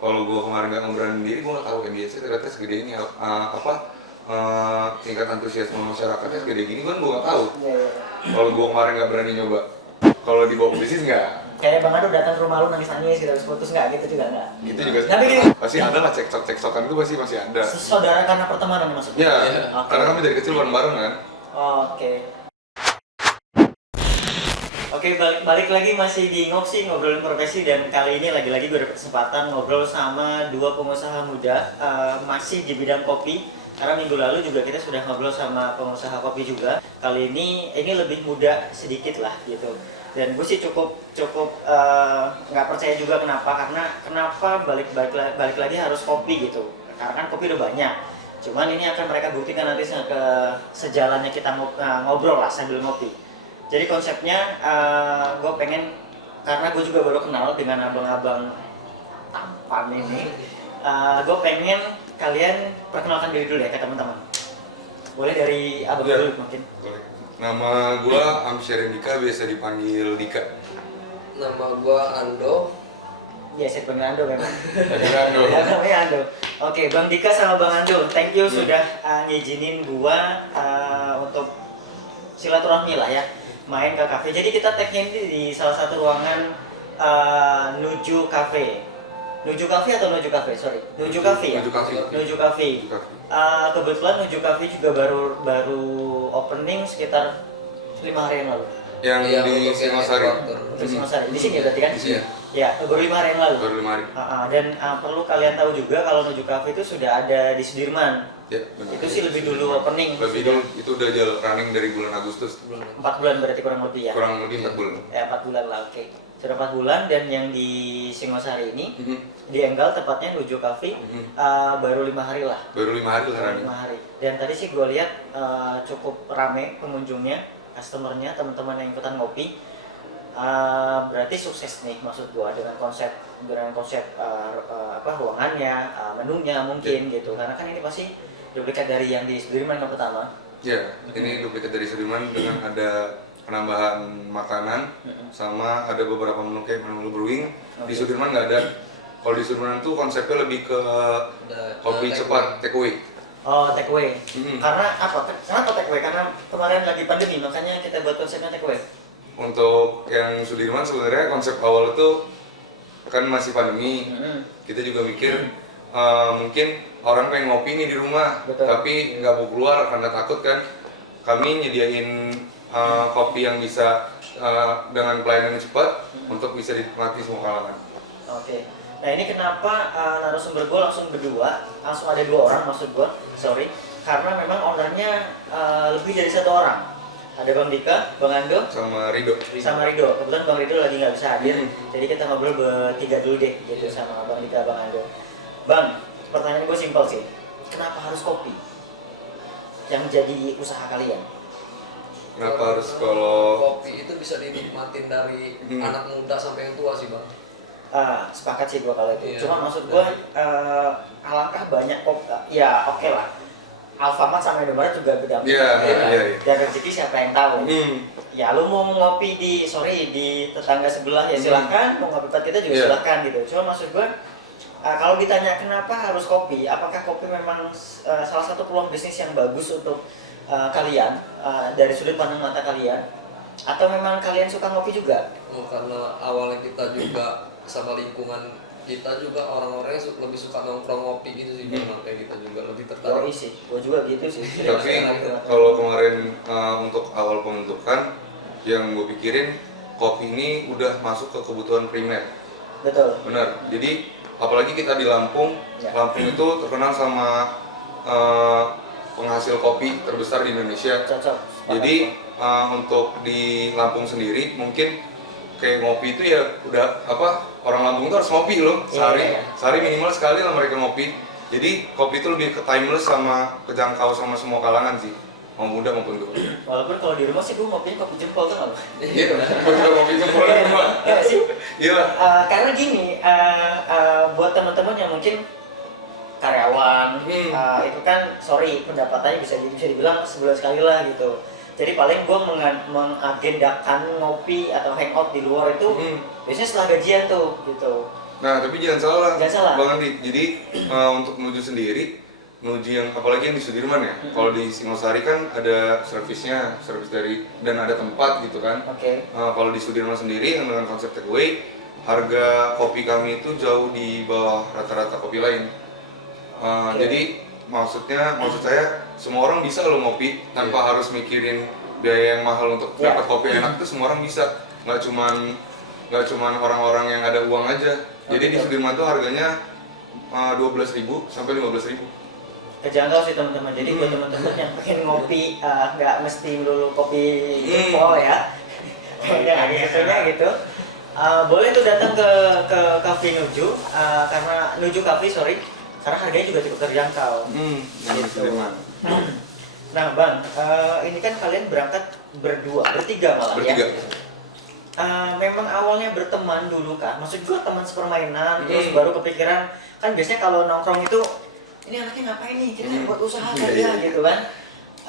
Kalau gue kemarin nggak ngebranding diri, gue nggak tahu MBSC ternyata segede ini tingkat antusiasme masyarakatnya segede gini kan gue nggak tahu. Kalau gue kemarin nggak berani nyoba, kalau dibawa ke bisnis nggak. Kayak Bang Ado datang ke rumah lu nangis-nangis gitu habis putus nggak gitu juga nggak? Itu juga tapi pasti ada lah cekcok-cekcokan itu pasti masih ada. Saudara karena pertemanan maksudnya? Ya, Okay. karena kami dari kecil bareng-bareng kan. Oke. Oke, balik lagi masih di Ngoksi ngobrolin profesi, dan kali ini lagi-lagi gue ada kesempatan ngobrol sama dua pengusaha muda masih di bidang kopi. Karena minggu lalu juga kita sudah ngobrol sama pengusaha kopi juga. Kali ini lebih muda sedikit lah gitu. Dan gue sih cukup nggak percaya juga kenapa balik lagi harus kopi gitu. Karena kan kopi udah banyak. Cuman ini akan mereka buktikan nanti ke sejalannya kita ngobrol lah sambil ngopi. Jadi konsepnya gue pengen, karena gue juga baru kenal dengan abang-abang tampan ini, gue pengen kalian perkenalkan diri dulu ya ke teman-teman. Boleh dari abang dulu mungkin. Boleh. Nama gue Amsyar Dika, biasa dipanggil Dika. Nama gue Ando. Iya, saya panggil Ando memang. Ando. Ya, namanya Ando. Oke, Bang Dika sama Bang Ando, thank you sudah ngizinin gua untuk silaturahmi lah ya, main ke kafe. Jadi kita tag-nya ini di salah satu ruangan Nuju Cafe. Nuju Cafe atau Nuju Cafe? Sorry, Nuju Cafe ya? Nuju Cafe. Nuju Cafe. Kebetulan Nuju Cafe juga baru opening sekitar 5 hari yang lalu. Yang di Singosari. Di Singosari. Di sini berarti kan? Di sini. Ya, baru 5 hari yang lalu. Baru 5 hari. Dan perlu kalian tahu juga kalau Nuju Cafe itu sudah ada di Sudirman. Ya, benar. Itu sih lebih dulu opening. Lebih dulu, itu udah jalan running dari bulan Agustus. 4 bulan berarti kurang lebih ya? Kurang lebih 4 bulan. 4 bulan lah, oke. Sudah 4 bulan, dan yang di Singosari ini, di Enggal tepatnya Nuju Cafe, baru 5 hari lah. Baru 5 hari lah running. 5 hari. Dan tadi sih gue lihat cukup rame pengunjungnya, customernya, teman-teman yang ikutan ngopi. Berarti sukses nih maksud gua dengan konsep ruangannya, menunya mungkin gitu, karena kan ini pasti duplikat dari yang di Sudirman yang pertama. Ya, ini duplikat dari Sudirman dengan ada penambahan makanan sama ada beberapa menu kayak menu brewing. Di Sudirman nggak ada. Kalau di Sudirman tuh konsepnya lebih ke kopi cepat, take away. Oh, take away. Karena apa? Kenapa take away? Karena kemarin lagi pandemi, makanya kita buat konsepnya take away. Untuk yang Sudirman sebenarnya konsep awal itu kan masih pandemi. Kita juga mikir mungkin orang pengen ngopi nih di rumah. Betul. Tapi nggak mau keluar karena takut kan. Kami nyediain kopi yang bisa dengan pelayanan cepat untuk bisa dinikmati semua kalangan. Oke. Nah, ini kenapa narasumber gue langsung ada 2 orang maksud gue, sorry. Karena memang ownernya lebih dari 1 orang. Ada Bang Dika, Bang Ando, Sama Rido. Kebetulan Bang Rido lagi nggak bisa hadir, jadi kita ngobrol bertiga dulu deh gitu sama Bang Dika, Bang Ando. Bang, pertanyaan gue simpel sih, kenapa harus kopi yang jadi usaha kalian? Kenapa harus kalau kopi itu bisa dinikmatin dari anak muda sampai yang tua sih Bang. Sepakat sih gue kalau itu. Iya, Cuma maksud gue alangkah banyak kopi, ya oke lah. Alfamart sama Indomaret juga beda. Iya. Dan rezeki siapa yang tahu. Ya lu mau ngopi di tetangga sebelah ya silahkan, mau ngopi tempat kita juga silahkan gitu. Cuma maksud gue kalau ditanya kenapa harus kopi, apakah kopi memang salah satu peluang bisnis yang bagus untuk kalian dari sudut pandang mata kalian, atau memang kalian suka ngopi juga? Karena awalnya kita juga sama lingkungan kita juga orang-orangnya lebih suka nongkrong ngopi gitu sih Bang, kayak kita juga lebih tertarik. Yoi sih, gue juga gitu sih. Tapi kalau kemarin untuk awal pembentukan yang gue pikirin kopi ini udah masuk ke kebutuhan primer. Betul. Benar. Jadi apalagi kita di Lampung, Lampung itu terkenal sama penghasil kopi terbesar di Indonesia. Cocok. Jadi untuk di Lampung sendiri mungkin kayak ngopi itu ya udah orang Lampung itu harus ngopi loh sehari minimal sekali lah mereka ngopi. Jadi kopi itu lebih ke timeless sama kejangkau sama semua kalangan sih, mau muda maupun tua. Walaupun kalau di rumah sih gue ngopinya kopi jempol tuh nggak? Iya, gue juga ngopi jempol di rumah. Iya sih. Iya. Karena gini, buat teman-teman yang mungkin karyawan, itu kan sorry pendapatannya bisa dibilang sebulan sekali lah gitu. Jadi paling gue mengagendakan ngopi atau hangout di luar itu biasanya setelah gajian tuh gitu. Nah, tapi jangan salah, Jangan salah. Bang Andi. Jadi untuk menuju sendiri, menuju yang apalagi yang di Sudirman ya. Kalau di Singosari kan ada servisnya, servis dari dan ada tempat gitu kan. Oke. Kalau di Sudirman sendiri yang dengan konsep takeaway, harga kopi kami itu jauh di bawah rata-rata kopi lain. Jadi maksud saya semua orang bisa lo ngopi tanpa harus mikirin biaya yang mahal untuk dapat kopi enak itu semua orang bisa. Nggak cuman orang-orang yang ada uang aja. Jadi di Sudirman tuh harganya 12.000 sampai 15.000. Kejangkau sih teman-teman. Jadi buat teman-teman yang pengen ngopi nggak mesti dulu kopi jempol ya. Kayaknya gitu gitu. Boleh tuh datang ke Cafe Nuju karena Nuju Cafe karena harganya juga cukup terjangkau. Yang di Sudirman. Nah Bang, ini kan kalian berangkat bertiga malah Bertiga. ya. Memang awalnya berteman dulu kan, maksud gue teman sepermainan, terus baru kepikiran kan biasanya kalau nongkrong itu ini anaknya ngapain nih, kita buat usaha kali ya gitu kan.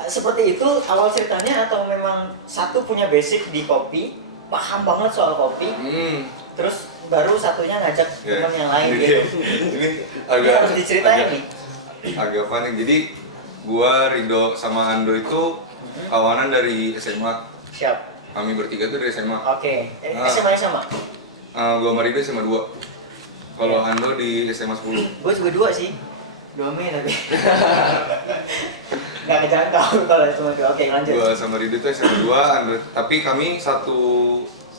Seperti itu awal ceritanya atau memang satu punya basic di kopi, paham banget soal kopi, terus baru satunya ngajak teman yang lain gitu. Ini Ini harus diceritain nih. Agak panik. Jadi gua, Rido sama Ando itu kawanan dari SMA. Siap. Kami bertiga tuh dari SMA. Oke. SMA-nya sama? Gua sama Rido SMA 2. Kalau Ando di SMA 10. Gue juga 2 sih. 2 Mei tapi. Nggak kejangkau kalau cuma 2. Oke, lanjut. Gua sama Rido itu SMA 2, Ando, tapi kami satu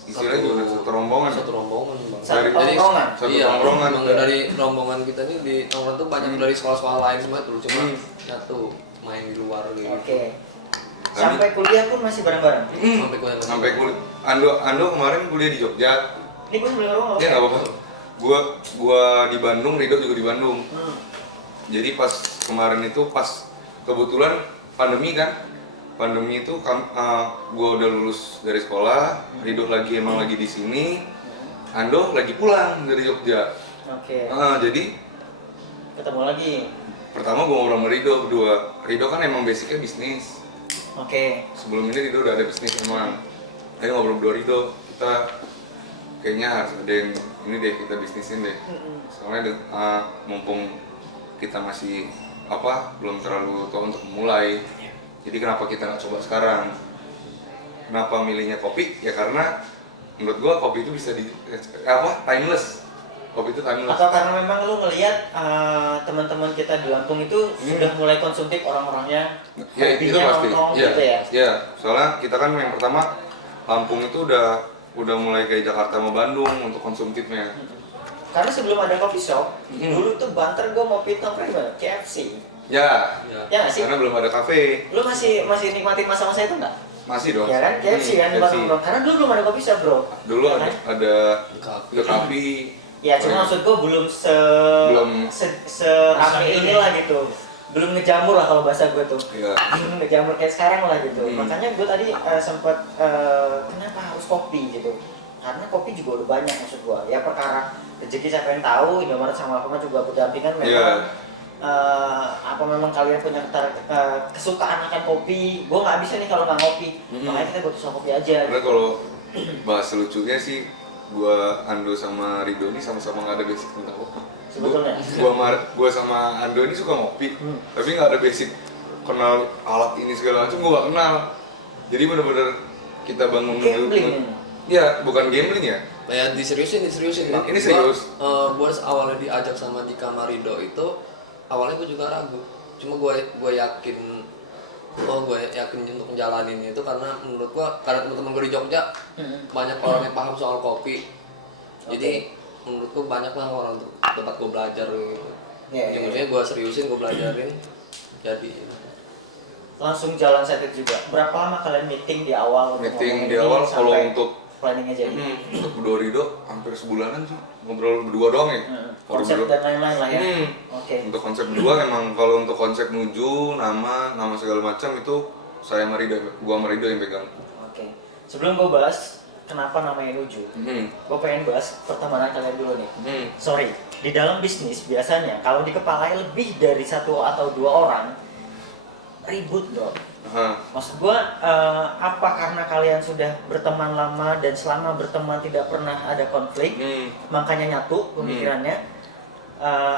istilahnya juga satu rombongan. Satu rombongan Bang. Satu Jadi, tongkrongan? Satu iya, tongkrongan. emang dari rombongan kita nih di tongkrongan tuh banyak dari sekolah-sekolah lain semua tuh, cuma satu main di luar gitu. Oke. Sampai kuliah pun masih bareng-bareng. Sampai kuliah. Sampai kuliah. Ando kemarin kuliah di Jogja. Ini gue sebelum ngomong. Ya nggak apa-apa. Gua di Bandung, Rido juga di Bandung. Jadi pas kemarin itu pas kebetulan pandemi kan. Pandemi itu gua udah lulus dari sekolah, Rido emang lagi di sini. Ando lagi pulang dari Jogja. Oke. Jadi Ketemu lagi. pertama gua ngobrol sama Rido berdua. Rido kan emang basicnya bisnis. Oke. Sebelum ini Rido udah ada bisnis emang. Ayo ngobrol berdua Rido, kita kayaknya harus ada yang ini deh, kita bisnisin deh. Soalnya mumpung kita masih belum terlalu tua untuk memulai. Jadi kenapa kita nggak coba sekarang? Kenapa milihnya kopi? Ya karena menurut gua kopi itu bisa timeless. Kopi itu timeless. Atau karena memang lu ngelihat teman-teman kita di Lampung itu sudah mulai konsumtif orang-orangnya, Ya itu hobinya pasti. nongkrong gitu ya. Ya, soalnya kita kan yang pertama Lampung itu udah mulai kayak Jakarta sama Bandung untuk konsumtifnya. Karena sebelum ada coffee shop, dulu tuh banter gue mau nongkrong di mana? KFC. Ya, Ya nggak sih? karena belum ada kafe. Lu masih nikmatin masa-masa itu nggak? Masih dong. Ya kan, KFC kan di Bandung. Karena dulu belum ada coffee shop bro. Dulu Ya ada kan? ada The Coffee. Ya cuma maksud gue belum serame inilah gitu. Belum ngejamur lah kalau bahasa gue tuh. Iya. Belum ngejamur kayak sekarang lah gitu. Makanya gue tadi sempat kenapa harus kopi gitu. Karena kopi juga udah banyak maksud gue. Ya perkara rezeki siapa yang tahu, Indomaret sama Alfamart juga berdampingan memang. Memang kalian punya kesukaan akan kopi? Gue nggak bisa nih kalau nggak ngopi. Makanya kita buat usaha kopi aja. Karena kalau bahas lucunya sih, gua Ando sama Rido ini sama-sama nggak ada basic tentang kopi. Sebetulnya. Gua sama Ando ini suka ngopi, tapi nggak ada basic kenal alat ini segala macam. Gua nggak kenal. Jadi bener-bener kita bangun Gambling. Ya, bukan gambling ya. Ya diseriusin Pak. Ini serius. Gua awalnya diajak sama Dika Marido itu awalnya gue juga ragu. Cuma gue yakin untuk menjalani itu karena menurut gue, karena teman-teman gue di Jogja banyak orang yang paham soal kopi. Jadi menurut gue banyak lah orang untuk tempat gue belajar gitu. Ujung-ujungnya gue seriusin, gue belajarin. Jadi Langsung jalan set juga. Berapa lama kalian meeting di awal? Meeting di awal kalau untuk planningnya jadi. untuk berdua Rido hampir sebulanan sih, ngobrol berdua doang ya. Konsep dan lain-lain lah ya. Oke. Untuk konsep berdua emang, kalau untuk konsep Nuju, nama segala macam itu saya sama Rido, gua sama Rido yang pegang. Oke. Sebelum gue bahas kenapa namanya Nuju, gue pengen bahas pertemanan kalian dulu nih. Sorry, di dalam bisnis biasanya kalau dikepalai lebih dari 1 atau 2 orang ribut bro. Maksud gua apa karena kalian sudah berteman lama dan selama berteman tidak pernah ada konflik, makanya nyatu pemikirannya,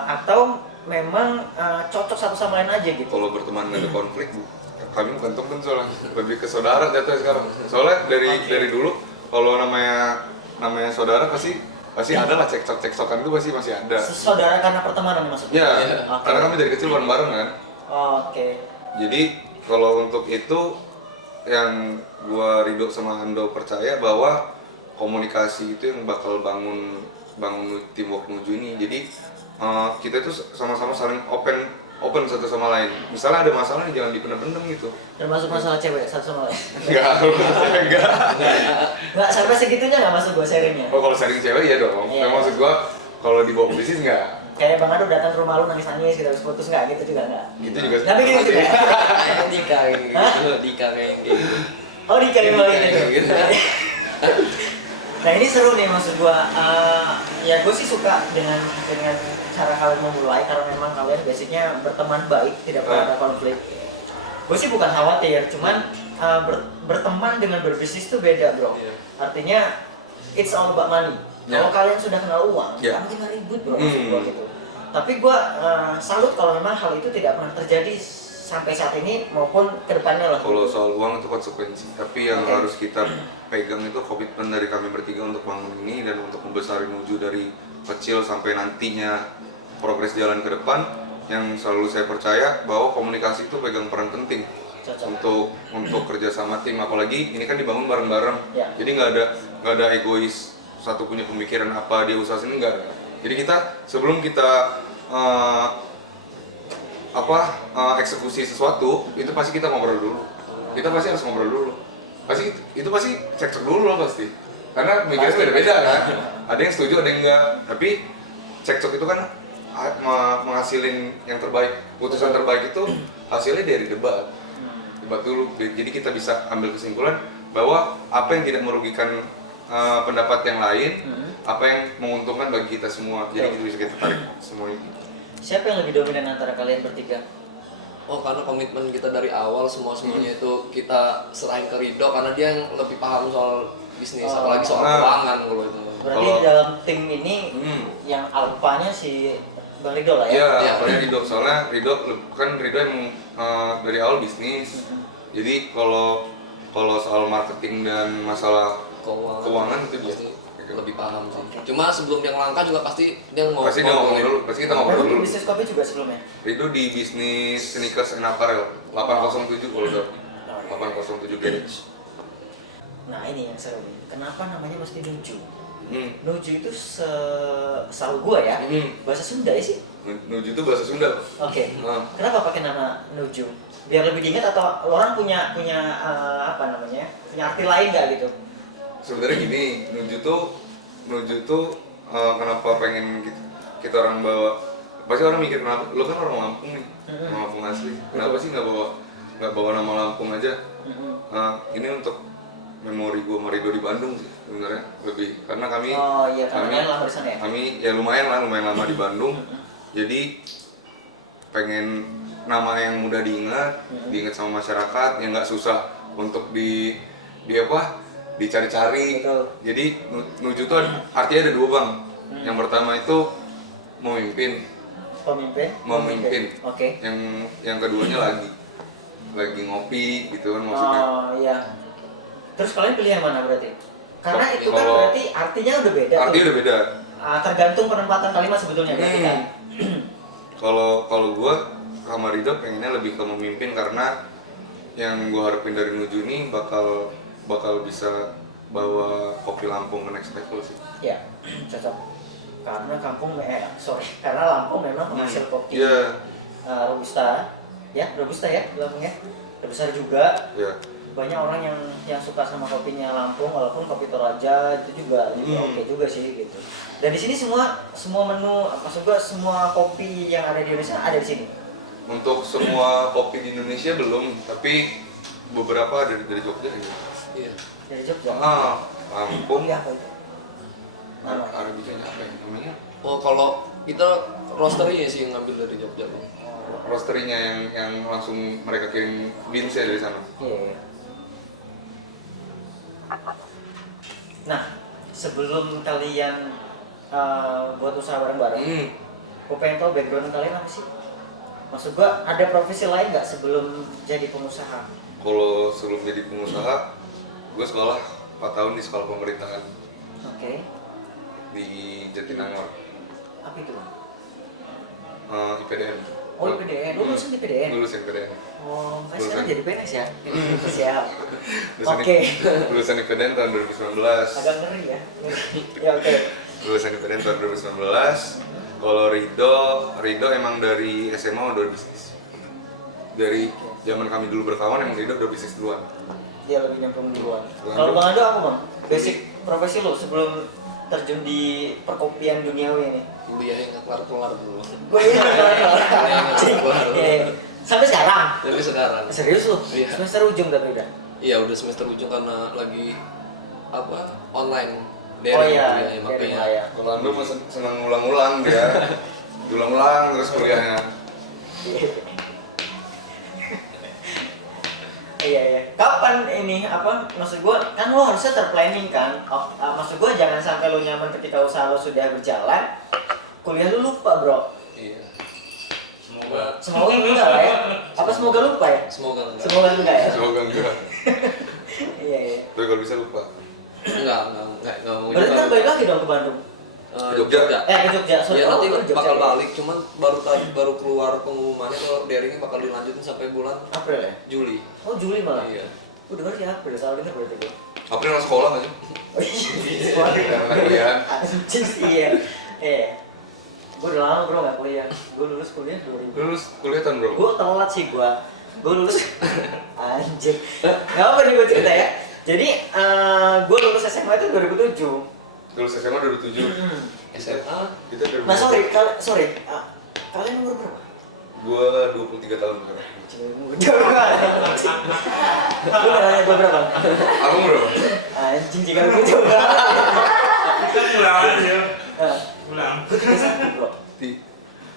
atau memang cocok satu sama lain aja gitu? Kalau berteman nggak ada konflik, kami bukan teman soalnya, lebih ke saudara jatuhnya sekarang. Soalnya dari dulu kalau namanya saudara pasti ada lah cekcok-cekcokan itu pasti masih ada. Saudara karena pertemanan maksudnya? Ya, karena kami dari kecil bareng-bareng kan. Oke. Jadi kalau untuk itu yang gua Rido sama Ando percaya bahwa komunikasi itu yang bakal bangun teamwork menuju ini. Jadi kita itu sama-sama saling open satu sama lain. Misalnya ada masalah nih jangan dipendam-pendam gitu. Termasuk masalah cewek satu sama lain? Enggak. Nggak sampai segitunya nggak masuk gua sharingnya? Oh kalau sharing cewek ya dong. Iya. Maksud gua kalau dibawa ke bisnis enggak. Kayak Bang Ado datang ke rumah lu nangis-nangis gitu habis putus nggak gitu juga nggak? Gitu juga. Tapi gitu juga. Dika gitu. Hah? Dika kayak gitu. Oh dikarim lagi gitu. Gitu. Nah ini seru nih maksud gua. Ya gue sih suka dengan cara kalian memulai karena memang kalian basicnya berteman baik, tidak pernah ada konflik. Gue sih bukan khawatir, cuman berteman dengan berbisnis itu beda bro. Artinya it's all about money. Kalau kalian sudah kenal uang, kan kita ribut bro maksud gua gitu. Tapi gua salut kalau memang hal itu tidak pernah terjadi sampai saat ini maupun kedepannya lah. Kalau soal uang itu konsekuensi, tapi yang harus kita pegang itu komitmen dari kami bertiga untuk bangun ini dan untuk membesarin Nuju dari kecil sampai nantinya progres jalan ke depan. Yang selalu saya percaya bahwa komunikasi itu pegang peran penting untuk kerja sama tim, apalagi ini kan dibangun bareng-bareng. Jadi nggak ada egois satu punya pemikiran apa dia usahain, enggak. Jadi kita sebelum kita eksekusi sesuatu itu pasti kita ngobrol dulu. Kita pasti harus ngobrol dulu. Itu pasti cekcok dulu loh pasti. Karena pemikirannya beda-beda kan. Ada yang setuju, ada yang enggak. Tapi cekcok itu kan menghasilin yang terbaik. Putusan terbaik itu hasilnya dari debat dulu. Jadi kita bisa ambil kesimpulan bahwa apa yang tidak merugikan pendapat yang lain, apa yang menguntungkan bagi kita semua. Jadi itu bisa kita tarik semua ini. Siapa yang lebih dominan antara kalian bertiga? Oh karena komitmen kita dari awal semuanya itu kita serahin ke Rido karena dia yang lebih paham soal bisnis, apalagi soal keuangan kalau itu. Berarti dalam tim ini yang alfanya si Bang Rido lah ya? Iya, apalagi Rido. Soalnya Rido yang dari awal bisnis. Jadi kalau soal marketing dan masalah keuangan itu dia lebih paham sih. Cuma sebelum yang langkah juga pasti dia ngomong dulu. Pasti kita ngobrol dulu. Bisnis kopi juga sebelumnya? Rido di bisnis sneakers and apparel 807 kalau udah 807 garage. Nah ini yang seru nih. Kenapa namanya mesti Nuju? Nuju itu setahu gua ya, bahasa Sunda ya sih? Nuju itu bahasa Sunda. Oke. Kenapa pakai nama Nuju? Biar lebih diingat atau orang punya apa namanya? Punya arti lain nggak gitu? Sebenarnya gini, Nuju tuh kenapa pengen kita orang bawa? Pasti orang mikir kenapa? Lo kan orang Lampung nih, orang Lampung asli. Kenapa sih nggak bawa nama Lampung aja? Ini untuk memori gue sama Rido di Bandung sih sebenarnya lebih karena kami lama di sana ya? Kami ya lumayan lama di Bandung. Jadi pengen nama yang mudah diingat sama masyarakat, yang nggak susah untuk dicari-cari. Jadi Nuju tuh artinya ada dua bang. Yang pertama itu memimpin. Oke. Yang keduanya lagi ngopi gitu kan maksudnya. Oh iya. Terus kalian pilih yang mana berarti? Karena itu kan berarti artinya udah beda. Artinya udah beda. Tergantung penempatan kalimat sebetulnya berarti kan. Kalau gue sama Rido pengennya lebih ke memimpin karena yang gue harapin dari Nuju ini bakal bisa bawa kopi Lampung ke next level sih. Iya, cocok. Karena karena Lampung memang penghasil kopi robusta ya Lampung ya. Terbesar juga. Iya. Banyak orang yang suka sama kopinya Lampung, walaupun kopi Toraja itu juga oke juga sih gitu. Dan di sini semua menu, maksud gua semua kopi yang ada di Indonesia ada di sini. Untuk semua kopi di Indonesia belum, tapi beberapa dari Jogja gitu. Iya. Dari Jogja. Lampung. Iya apa itu? Ada bisa apa ya namanya? Oh kalau kita roasternya sih yang ngambil dari Jogja bang. roasterinya yang langsung mereka kirim beans ya dari sana. Iya. Nah, sebelum kalian buat usaha bareng-bareng, gue pengen tahu background kalian apa sih? Maksud gue ada profesi lain nggak sebelum jadi pengusaha? Kalau sebelum jadi pengusaha, gue sekolah 4 tahun di sekolah pemerintahan Oke. di Jatinangor, Apa itu? IPDN. Oh, IPDN. Lu lulusan IPDN? Lulusan IPDN. Oh, Lulusan. sekarang jadi PNS ya? Siap. Lulusan Oke. Lulusan IPDN tahun 2019. Agak ngeri ya. Ya oke. Lulusan IPDN tahun 2019. Kalau Rido emang dari SMA udah bisnis. Dari zaman kami dulu berkawan emang Rido udah bisnis duluan. Dia lebih nyemplung duluan. Duluan. Kalau Bang Ando apa Bang? Basic profesi lo sebelum terjun di perkopian duniawi ini? Kuliah yang nggak kelar dulu. Gue ini sampai sekarang. Tapi sekarang Serius lu? Iya. Semester ujung tapi udah. iya udah semester ujung karena lagi online Oh iya, kuliahnya, daring makanya lah ya. Kalau Ando mah senang ulang-ulang dia. Diulang-ulang terus kuliahnya. Iya iya. Kapan ini apa? Maksud gua kan lo harusnya terplanning kan. Maksud gua jangan sampai lo nyaman ketika usaha lo sudah berjalan, kuliah lu lupa bro. iya. Semoga enggak lah ya. Apa semoga lupa ya? Semoga enggak. Semoga enggak ya. Semoga enggak. Iya iya. Tapi kalau bisa lupa. Enggak mau Berarti juga. kan balik lagi dong ke Bandung. Jogja. Ke Jogja. Sorry, Ya nanti ke Jogja bakal ya? balik, cuman baru keluar pengumumannya kalau daringnya bakal dilanjutin sampai bulan April ya? Juli. Oh Juli malah. Iya. Gue denger di April, salah denger berarti gue. April mau sekolah nggak sih? Oh iya. Kuliah. Anjing sih iya. Gue udah lama bro gak kuliah. Gue lulus kuliah 2000. Lulus kuliah tahun berapa? Gue telat sih gue lulus anjir nggak apa nih gue cerita ya. Jadi gue lulus SMA itu 2007. Lulus SMA 2007. SMA Kita Nah sorry kalian umur berapa? Gua 23 tahun sekarang. Muda banget. Lu nanya gue berapa? Aku umur berapa? Anjing jika gue coba. Kita pulang aja. Pulang. Gue 31 bro.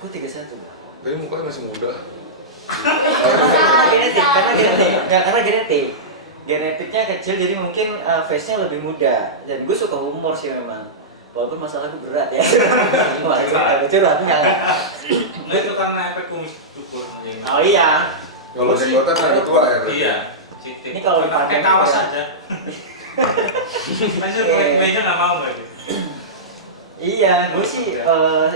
Gue 31 bro. Tapi mukanya masih muda. Karena genetik. Genetiknya kecil jadi mungkin face-nya lebih muda. Dan gue suka humor sih memang. Walaupun masalah gue berat ya. Gue curhat enggak. Nah itu karena efek kumis cukur. Oh iya. Kalau jenggotan agak tua ya berarti. Iya. Ini kalau di pakai Padang kaos ya. aja. Masih meja nggak mau nggak gitu. Iya, gue sih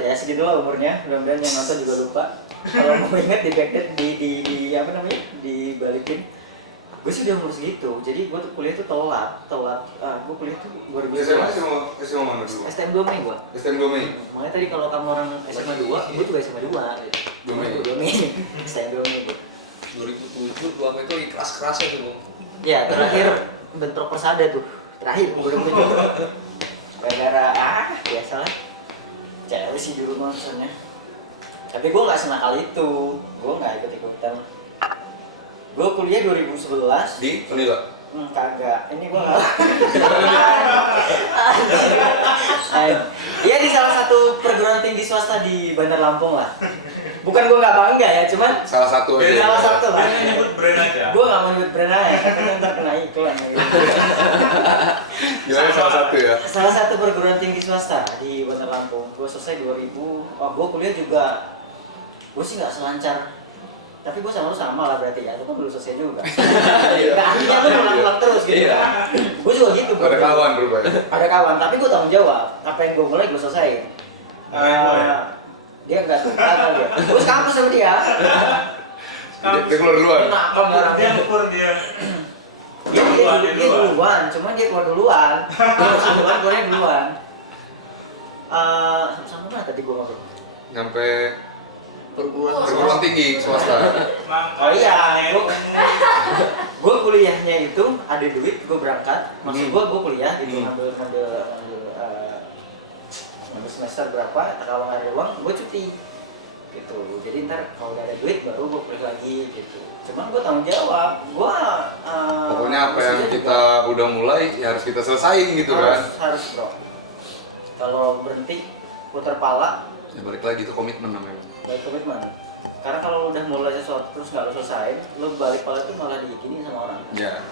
ya segitulah umurnya. Mudah-mudahan yang nonton juga lupa. Kalau mau ingat di backdate di apa namanya? Dibalikin. Gue sih udah umur segitu. Jadi gue tuh kuliah tuh telat. Gue kuliah tuh 2011. SMA mana dulu? STM 2 Mei gue. STM 2 Mei. Makanya tadi kalau kamu orang SMA 2, gue juga SMA 2. 2 Mei. 2 Mei. STM 2 Mei gue. 2007 gua itu lagi keras-kerasnya tuh Bang. Ya, terakhir bentrok persada tuh. Terakhir 2007. Gara-gara biasalah. Cewek sih dulu maksudnya. Tapi gue nggak senakal itu. Gue nggak ikut-ikutan. Gue kuliah 2011 Di Unila. kagak. Ini gue nggak. Iya di salah satu perguruan tinggi swasta di Bandar Lampung lah. Bukan gue nggak bangga ya, cuman Salah satu aja. salah satu lah. Dia nyebut brand aja. Gue nggak mau nyebut brand aja, karena ntar kena iklan. Gitu. Gimana salah satu ya? Salah satu perguruan tinggi swasta di Bandar Lampung. Gue selesai 2000. Gue kuliah juga. Gue sih nggak selancar. Tapi gue sama lu sama lah berarti ya. Lu kan belum selesai juga. Nah, akhirnya lu pulang-pulang terus gitu kan. Gue juga gitu. Ada kawan rupanya. Ada kawan, tapi gue tanggung jawab. Apa yang gue mulai gue selesaiin. Dia enggak suka dia. Terus kampus sama dia. Dia keluar duluan. Dia nakal orangnya. Dia ukur dia. Dia duluan, cuman dia keluar duluan. Gue duluan. Sama mana tadi gue ngobrol? Nyampe Perguruan perguruan tinggi swasta. Oh iya, gue kuliahnya itu ada duit, gue berangkat. Maksud gue kuliah gitu, ngambil semester berapa, kalau nggak ada uang, gue cuti gitu. Jadi ntar kalau udah ada duit baru gue kuliah lagi gitu. Cuman gue tanggung jawab, gue Pokoknya apa yang kita udah mulai ya harus kita selesain gitu kan. harus bro. Kalau berhenti putar pala Ya balik lagi itu komitmen namanya. Baik komitmen. Karena kalau lu udah mulai sesuatu terus nggak lu selesai, lu balik pala itu malah diginiin sama orang. Ya.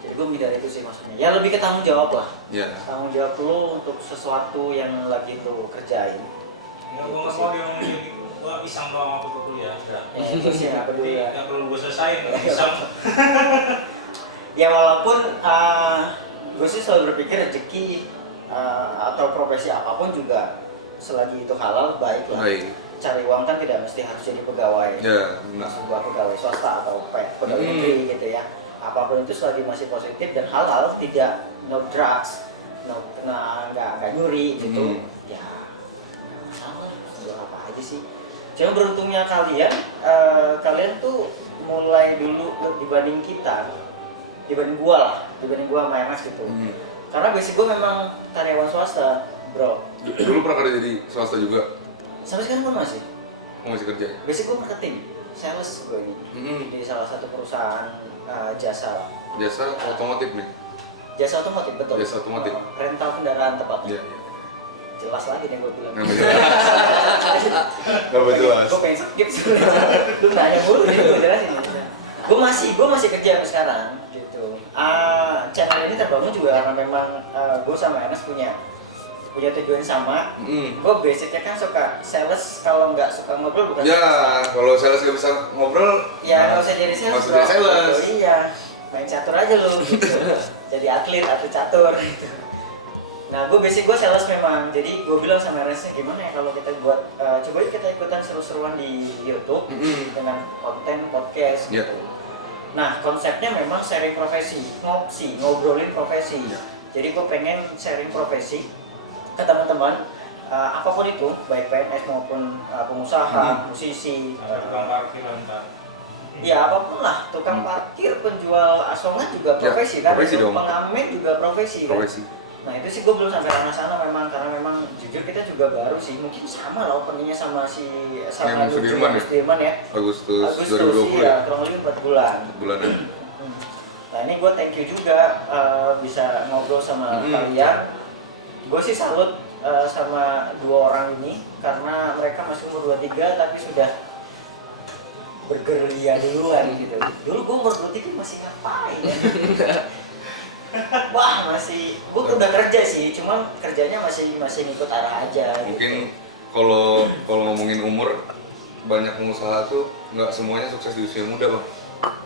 Jadi gue menghindari itu sih maksudnya. Ya lebih ke tanggung jawab lah. Ya. Tanggung jawab lu untuk sesuatu yang lagi lu kerjain. Ya gue nggak mau dia ngomong kayak gitu. Gue iseng doang waktu ke kuliah. Udah. Ya itu sih nggak peduli ya. Nggak perlu gue selesain. Iseng. Ya walaupun gue sih selalu berpikir rezeki atau profesi apapun juga selagi itu halal baik lah. Baik. Cari uang kan tidak mesti harus jadi pegawai. Ya, benar. Sebuah pegawai swasta atau pegawai negeri gitu ya. Apapun itu selagi masih positif dan halal, tidak no drugs, nggak nyuri gitu. Ya salah, jual apa aja sih. Cuma beruntungnya kalian, kalian tuh mulai dulu dibanding kita, dibanding gua sama Ernest gitu. Karena basic gua memang karyawan swasta, bro. Dulu pernah kerja jadi swasta juga. Sampai sekarang pun masih. Masih kerja. Basic gua marketing, sales gua ini. Di salah satu perusahaan jasa Jasa otomotif nih. Jasa otomotif, betul. Jasa otomotif. Rental kendaraan tepatnya. Iya. Jelas lagi nih gue bilang. Nggak jelas. Gue pengen skip sebenarnya. Lu nanya mulu jadi gue jelasin. Gue masih kerja sampai sekarang gitu. Channel ini terbangun juga karena memang gue sama Ernest punya tujuan sama. Gue basicnya kan suka sales, kalau nggak suka ngobrol bukan. Ya, kalau sales nggak bisa ngobrol, Ya nggak usah jadi sales. nggak usah jadi sales. Gitu, iya, main catur aja lu. Gitu. Jadi atlet atau catur. Gitu. Nah, gue sales memang. Jadi gue bilang sama Ernestnya gimana ya kalau kita buat coba yuk kita ikutan seru-seruan di YouTube dengan konten podcast gitu. Nah, konsepnya memang sharing profesi, ngobrolin profesi. Jadi gue pengen sharing profesi ke teman-teman apapun itu, baik PNS maupun pengusaha, musisi, Tukang parkir antar. ya apapun lah, tukang parkir, penjual asongan juga profesi kan, profesi dong. pengamen juga profesi kan. profesi. Nah itu sih gue belum sampai ranah sana memang, karena memang jujur kita juga baru sih, mungkin sama lah openingnya sama Yang Sudirman ya? Sudirman ya. Agustus 2020 iya, kurang lebih 4 bulan. bulanan. Nah ini gue thank you juga bisa ngobrol sama kalian. Gue sih salut sama dua orang ini karena mereka masih umur 23 tapi sudah bergerilya duluan gitu. Dulu gue umur 23 masih ngapain ya? Wah masih, gue udah kerja sih, cuman kerjanya masih ngikut arah aja. Mungkin kalau ngomongin umur, banyak pengusaha tuh nggak semuanya sukses di usia muda bang.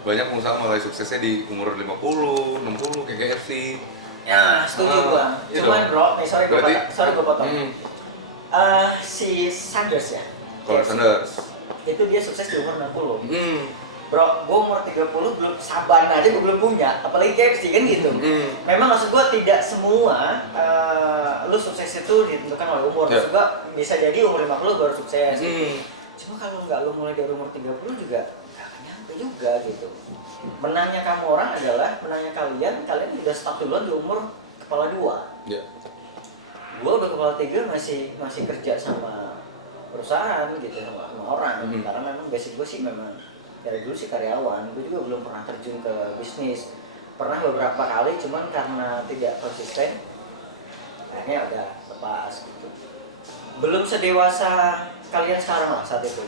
Banyak pengusaha malah suksesnya di umur 50, 60 kayak KFC. Ya setuju gue. Iya Cuman dong. bro, sorry Berarti, gue potong. Si Sanders ya. Kalau Sanders. Itu dia sukses di umur 60. Bro, gue umur 30 belum saban aja gue belum punya, apalagi KFC kan gitu. Memang maksud gue tidak semua lu sukses itu ditentukan oleh umur. Maksud gue bisa jadi umur 50 baru sukses gitu. Cuma kalau nggak lu mulai dari umur 30 juga nggak akan nyampe juga gitu. Menangnya kamu orang adalah menangnya kalian udah stuck duluan di umur kepala 2. Ya. Gue udah kepala 3 masih kerja sama perusahaan gitu, sama orang. Karena memang basic gue sih memang dari dulu sih karyawan. Gue juga belum pernah terjun ke bisnis. Pernah beberapa kali, cuman karena tidak konsisten akhirnya udah lepas gitu. Belum sedewasa kalian sekarang lah saat itu.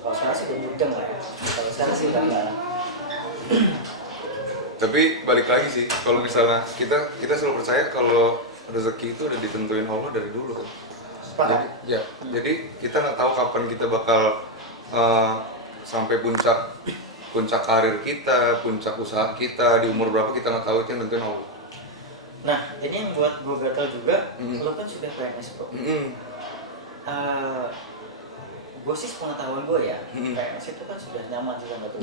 Kalau sekarang sih udah mudeng lah ya. Kalau sekarang sih udah enggak. Tapi balik lagi sih, kalau misalnya kita selalu percaya kalau rezeki itu udah ditentuin Allah dari dulu kan. Jadi kita nggak tahu kapan kita bakal sampai puncak karir kita, puncak usaha kita, di umur berapa kita nggak tahu, itu yang tentuin Allah. Nah, ini yang buat gue gatal juga, lo kan sudah PNS bro. Gue sih sepengetahuan gue ya, PNS itu kan sudah nyaman juga nggak tuh.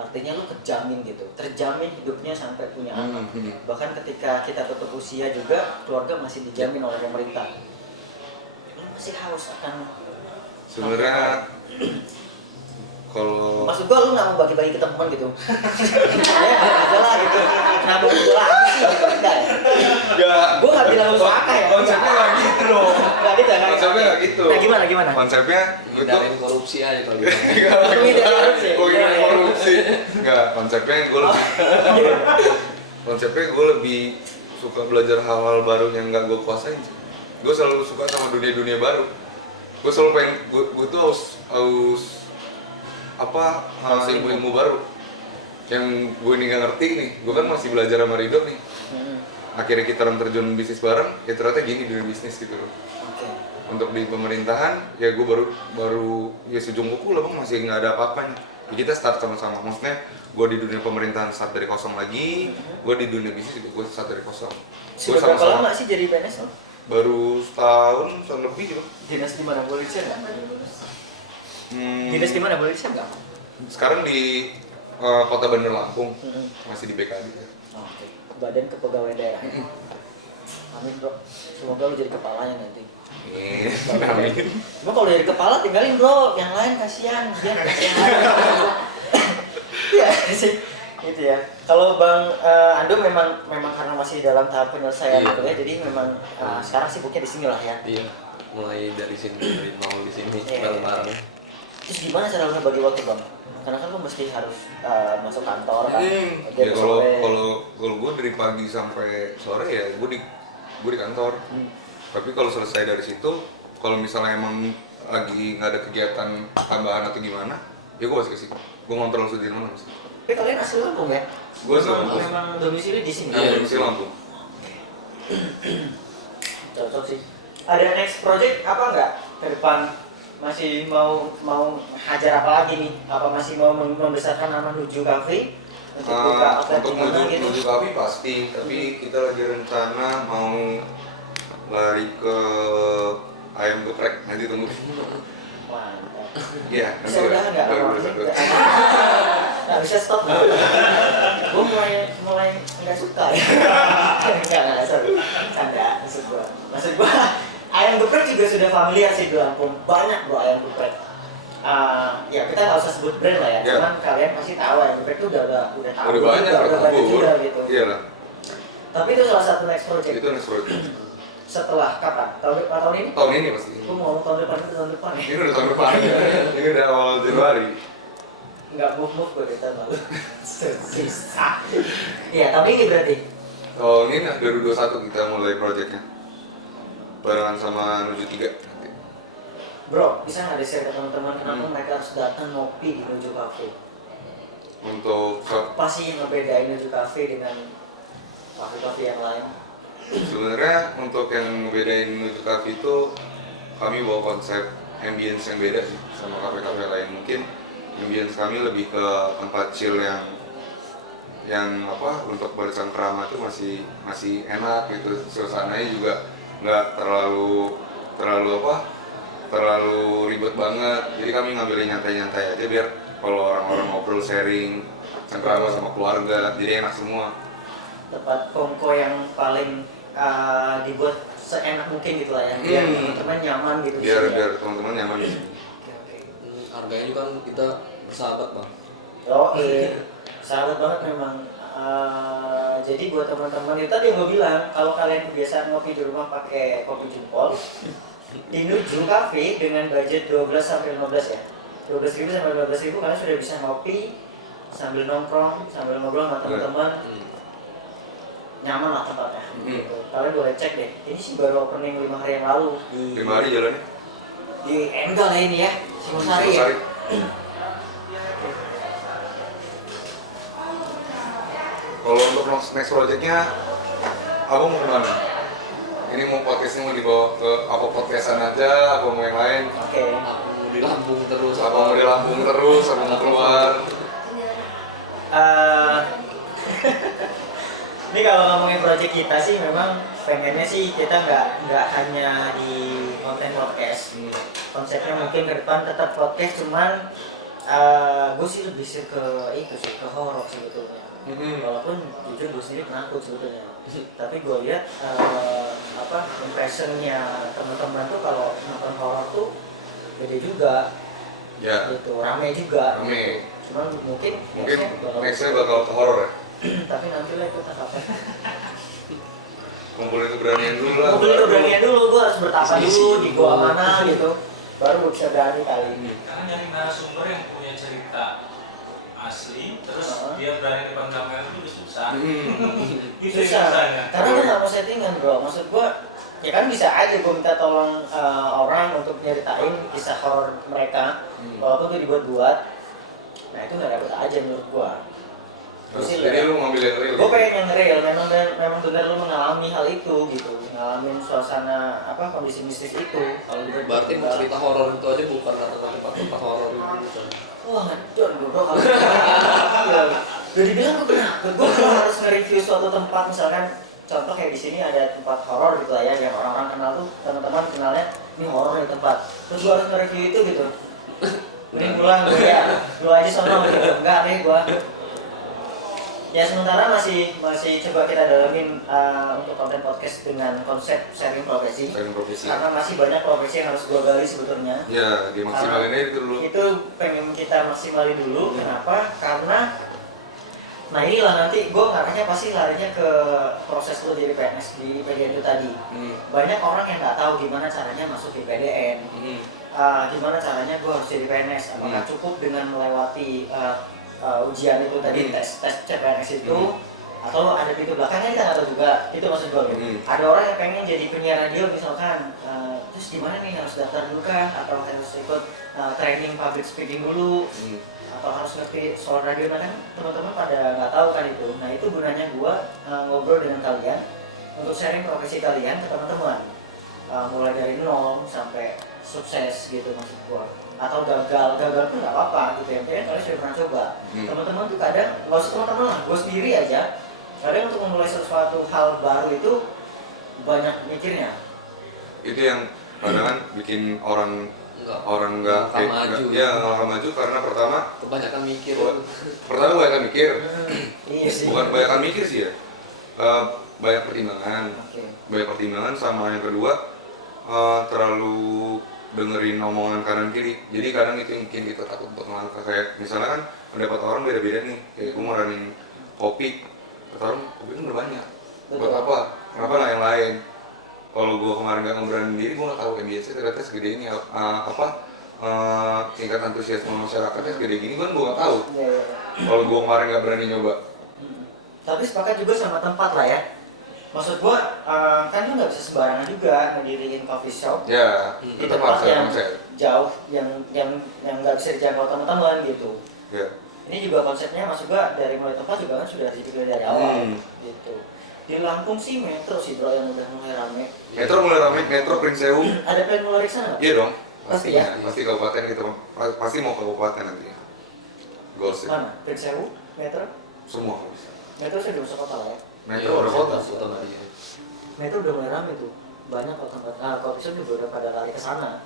Artinya lu terjamin gitu, terjamin hidupnya sampai punya anak. Bahkan ketika kita tutup usia juga, keluarga masih dijamin oleh pemerintah. Lu masih haus akan sebenarnya kalau maksud gua lu nggak mau bagi-bagi ke teman gitu. Ya aja lah gitu. Kenapa gua lagi sih gitu enggak ya? Gua nggak bilang lu serakah ya. Konsepnya nggak gitu dong. Nggak gitu kan? Konsepnya nggak gitu. Nah gimana? Konsepnya gue tuh Hindarin korupsi aja kalau gitu. korupsi. Enggak, konsepnya gue lebih suka belajar hal-hal baru yang nggak gue kuasain sih. gue selalu suka sama dunia baru. Gue selalu pengen, gue tuh harus apa ilmu baru yang gue ini nggak ngerti nih. Gue kan masih belajar sama Rido nih. Akhirnya kita terjun bisnis bareng, ya ternyata gini dunia bisnis gitu loh. Untuk di pemerintahan ya gue baru ya sejung kuku lah bang, masih nggak ada apa-apanya. Ya, kita start sama-sama, maksudnya gue di dunia pemerintahan start dari kosong lagi, gue di dunia bisnis juga gue start dari kosong. Gue Sudah berapa lama sih jadi PNS lo? baru setahun lebih gitu. Dinas di mana, boleh share nggak? Dinas di mana, boleh share nggak? Sekarang di Kota Bandar Lampung, masih di BKD ya. Oke. Badan Kepegawaian Daerah. Amin bro, semoga lu jadi kepalanya nanti. Amin. Cuma kalau dari kepala tinggalin bro, yang lain kasihan, dia kasihan. Iya sih, gitu ya. Kalau Bang Ando memang karena masih dalam tahap penyelesaian gitu ya, jadi memang sekarang sibuknya di sini lah ya. Iya, mulai dari sini, dari nol di sini Iya. bareng-bareng. Terus gimana cara lu bagi waktu Bang? Karena kan lu mesti harus masuk kantor kan. Ya kalau gue dari pagi sampai sore ya gue di kantor. Tapi kalau selesai dari situ, kalau misalnya emang lagi nggak ada kegiatan tambahan atau gimana, ya gue masih kesini. Gue ngontrol langsung di mana mesti. Tapi kalian asli Lampung ya? Gue asli Lampung. Memang domisili di sini. Iya, masih Lampung. Cocok sih. Ada next project apa nggak ke depan? Masih mau hajar apa lagi nih? Apa masih mau membesarkan nama Nuju Cafe? Untuk buka outlet Untuk di mana gitu? menuju kafe pasti, tapi kita lagi rencana mau lari ke ayam geprek, nanti tunggu. Mantap. Iya, Bisa udah nggak? Bisa. Nggak bisa stop. Gue mulai nggak suka ya. Nggak sorry. Canda maksud gue. Ayam geprek juga sudah familiar sih di Lampung. Banyak bro ayam geprek. Ya kita nggak usah sebut brand lah ya. Ya. Cuman kalian pasti tahu ayam geprek itu udah tahu. Udah banyak, udah banyak juga gitu. Iya lah. Tapi itu salah satu next project. Itu next project. Setelah kapan? Tahun ini? Tahun ini pasti. Gue mau ngomong tahun depan itu tahun depan ya. Ini udah tahun depan. Ini udah awal Januari. Nggak move gue dari tahun lalu. Sisa. Iya, tapi ini berarti. Tahun ini 2021 kita mulai projectnya. Barengan sama Nuju 3 nanti. Bro, bisa nggak di-share ke teman-teman kenapa mereka harus datang ngopi di Nuju Cafe? Untuk Apa sih yang ngebedain Nuju Cafe dengan kafe-kafe yang lain? sebenarnya untuk yang ngebedain Nuju Cafe itu kami bawa konsep ambience yang beda sih sama kafe-kafe lain. Mungkin ambience kami lebih ke tempat chill yang apa untuk bersangkrama itu masih enak gitu. Suasananya juga nggak terlalu ribet banget. Jadi kami ngambilin nyantai-nyantai aja biar kalau orang-orang ngobrol sharing cengkrama sama keluarga jadi enak semua. Tempat kongko yang paling dibuat seenak mungkin gitu lah ya, biar teman-teman nyaman gitu. di sini ya. Biar teman-teman nyaman di sini. Oke. Harganya juga kan kita bersahabat bang. Oh iya, sahabat banget memang. Jadi buat teman-teman itu tadi gue bilang kalau kalian kebiasaan ngopi di rumah pakai kopi jempol, di Nuju Cafe dengan budget 12 sampai 15 ya, 12.000 sampai 15.000 kalian sudah bisa ngopi sambil nongkrong, sambil ngobrol sama teman-teman, nyaman lah tempatnya. Gitu. Kalian boleh cek deh. Ini sih baru opening 5 hari yang lalu di 5 hari jalannya. di Enggal lah ini ya, Singosari ya. Kalau untuk next projectnya, abang mau kemana? Ini mau podcastnya mau dibawa ke apa podcastan aja, apa mau yang lain? Oke. Aku mau di Lampung terus. Apa mau di Lampung terus, apa mau keluar? Ini kalau ngomongin project kita sih memang pengennya sih kita nggak hanya di konten podcast. Konsepnya mungkin ke depan tetap podcast, cuman gue sih lebih ke itu sih, ke horor sebetulnya. Walaupun jujur gue sendiri penakut sebetulnya. Tapi gue lihat impressionnya teman-teman tuh kalau nonton horor tuh gede juga. Ya, Gitu, rame juga. rame. Cuman mungkin Nextnya bakal ke horor ya. tapi nanti lah itu tetap. Kumpulin keberanian dulu lah. Mobil keberanian dulu, gue harus bertapa dulu di gua mana gitu, baru gue bisa berani kali ini. Karena nyari narasumber yang punya cerita asli, terus dia berani depan kamera itu udah susah. Gitu Susah, susahnya. karena gue gak mau settingan bro, maksud gue Ya kan bisa aja gue minta tolong orang untuk nyeritain kisah horor mereka, walaupun itu dibuat-buat. Nah itu nggak dapet aja menurut gue. Jadi lu ngambil yang real. Gue pengen yang real, memang benar lu mengalami hal itu gitu, ngalamin suasana kondisi mistis itu. Kalau Berarti cerita horor itu aja bukan karena tempat-tempat horor itu. wah ngedon bro kalau ya, udah dibilang gue kalau harus nge-review suatu tempat, misalkan contoh kayak di sini ada tempat horor gitu lah ya, yang orang-orang kenal tuh, teman-teman kenalnya ini horor nih tempat, terus gue harus nge-review itu gitu. Mending pulang gue ya, lu aja sono gitu, enggak deh gue. Ya sementara masih coba kita dalamin untuk konten podcast dengan konsep sharing profesi. Sharing profesi. Karena masih banyak profesi yang harus gue gali sebetulnya. Ya, dimaksimalin aja itu dulu. Itu pengen kita maksimalin dulu. Kenapa? Karena nah inilah nanti gue ngarahnya pasti larinya ke proses lo jadi PNS di PDN itu tadi. Banyak orang yang nggak tahu gimana caranya masuk di PDN. Gimana caranya gue harus jadi PNS? Apakah cukup dengan melewati ujian itu tadi, tes CPNS itu, atau ada pintu belakangnya, kita nggak tahu juga. Itu maksud gue. Ada orang yang pengen jadi penyiar radio misalkan, terus gimana nih, harus daftar dulu kah, atau harus ikut training public speaking dulu, atau harus ngerti soal radio? Nah kan teman-teman pada nggak tahu kan itu. Nah itu gunanya gue ngobrol dengan kalian untuk sharing profesi kalian ke teman-teman, mulai dari nol sampai sukses gitu maksud gue. Atau gagal pun nggak apa-apa gitu ya, kalian sudah pernah coba. Teman-teman tuh kadang, nggak usah teman-teman lah, gue sendiri aja kadang untuk memulai sesuatu hal baru itu banyak mikirnya. Itu yang kadang kan bikin orang nggak maju karena pertama kebanyakan mikir. Kebanyakan mikir. Iya sih. Bukan kebanyakan mikir sih ya, banyak pertimbangan. Oke. Banyak pertimbangan, sama yang kedua terlalu dengerin omongan kanan kiri. Jadi kadang itu yang bikin kita takut buat melangkah. Kayak misalnya kan pendapat orang beda-beda nih. Kayak gue mau running kopi, kata orang kopi itu udah banyak. Buat apa? Kenapa nggak yang lain? Kalau gue kemarin nggak ngeberani diri, gue nggak tahu MBC ternyata segede ini. Tingkat antusiasme masyarakatnya segede gini, kan gue nggak tahu. Kalau gue kemarin nggak berani nyoba. Tapi sepakat juga sama tempat lah ya. Maksud gua kan lu nggak bisa sembarangan juga ngediriin coffee shop Ya, di tetap tempat harus ada yang konsep. jauh, yang nggak bisa dijangkau teman-teman gitu. Ya. Ini juga konsepnya, maksud gua dari mulai tempat juga kan sudah dipikir dari awal gitu. Di Lampung sih Metro sih bro yang udah mulai rame. Metro mulai rame, Metro Prince Sewu. Ada plan mulai ke sana nggak? Iya dong. Pasti ya? Pasti kabupaten gitu. Pasti mau ke kabupaten nanti. Goals. Mana? Prince Sewu? Metro? Semua bisa. Metro sudah masuk kota lah ya. Metro udah kota. Metro udah mulai rame tuh. Banyak kok coffee shop juga udah pada lari ke sana.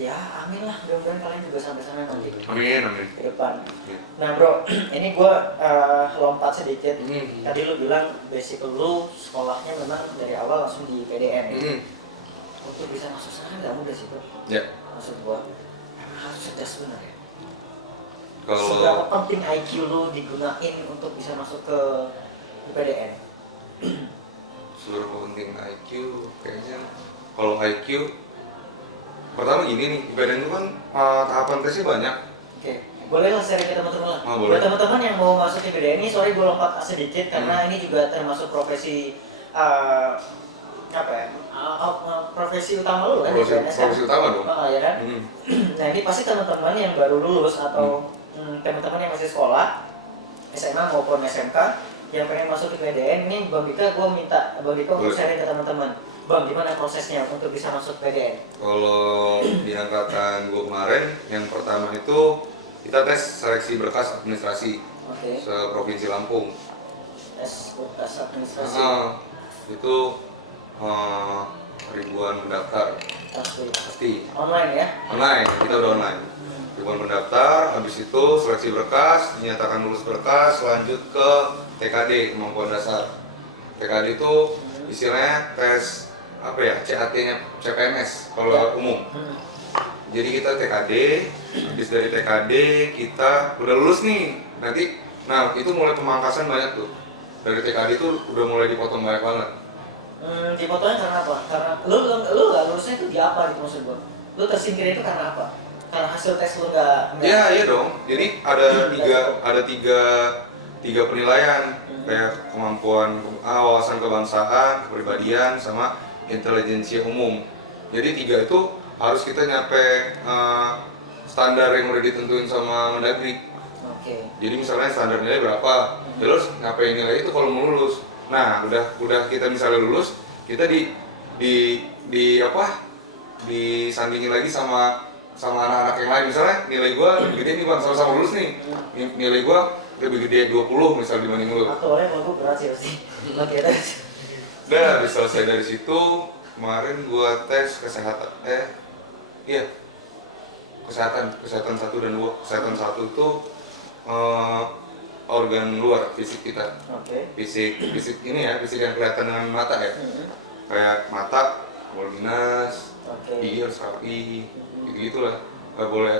Ya amin lah, mudah-mudahan kalian juga sampai sana nanti Amin. ke depan. Nah bro, ini gue lompat sedikit. Tadi lu bilang basic lu sekolahnya memang dari awal langsung di PDN. Untuk bisa masuk sana nggak mudah sih bro. Ya. Maksud gue harus cerdas benar ya. Kalau Seberapa penting IQ lu digunain untuk bisa masuk ke PDN? seluruh penting IQ, kayaknya kalau IQ pertama gini nih, IPDN itu kan tahapan tesnya banyak. Oke, boleh lah share ke teman-teman lah. Oh, boleh. Buat teman-teman yang mau masuk ke PDN ini, sorry gue lompat sedikit karena ini juga termasuk profesi profesi utama lu kan di PNS kan? Profesi utama dong. Ya kan? Nah ini pasti teman-teman yang baru lulus atau teman-teman yang masih sekolah SMA maupun SMK yang pengen masuk ke PDN, ini Bang Dika, gue minta Bang Dika untuk sharing ke teman-teman. Bang, gimana prosesnya untuk bisa masuk PDN? Kalau di angkatan gue kemarin, yang pertama itu kita tes seleksi berkas administrasi se-Provinsi Lampung. Tes berkas administrasi. Itu ribuan pendaftar. Pasti. Online ya? Online, kita udah online. Ribuan pendaftar, habis itu seleksi berkas, dinyatakan lulus berkas, lanjut ke TKD, kemampuan dasar. TKD itu istilahnya tes CAT-nya CPNS kalau umum. Jadi kita TKD, habis dari TKD kita udah lulus nih. Nanti, nah itu mulai pemangkasan banyak tuh. Dari TKD itu udah mulai dipotong banyak banget. Dipotongnya karena apa? Karena lu nggak lulusnya itu di apa gitu maksud gua? Lu tersingkir itu karena apa? Karena hasil tes lu nggak? Iya dong. Jadi ada tiga penilaian kayak kemampuan wawasan kebangsaan, kepribadian, sama intelijensia umum. Jadi 3 itu harus kita nyampe standar yang udah ditentuin sama Mendagri. Oke. Jadi misalnya standar nilai berapa, ya lo harus nyampe nilai itu kalau mau lulus. Nah, udah kita misalnya lulus, kita disandingin lagi sama anak-anak yang lain. Misalnya nilai gua lebih gede nih Bang, sama-sama lulus nih. Nilai gua lebih gede 20 misal dibanding lu. Aktualnya mau gue berat sih pasti. Oke, terus. Udah habis selesai dari situ, kemarin gua tes kesehatan. Kesehatan 1 dan 2. Kesehatan 1 itu organ luar fisik kita. Oke. Fisik ini ya, fisik yang kelihatan dengan mata ya. Kayak mata boleh minus, Oke. gigi harus rapi, gitu-gitulah. Nggak boleh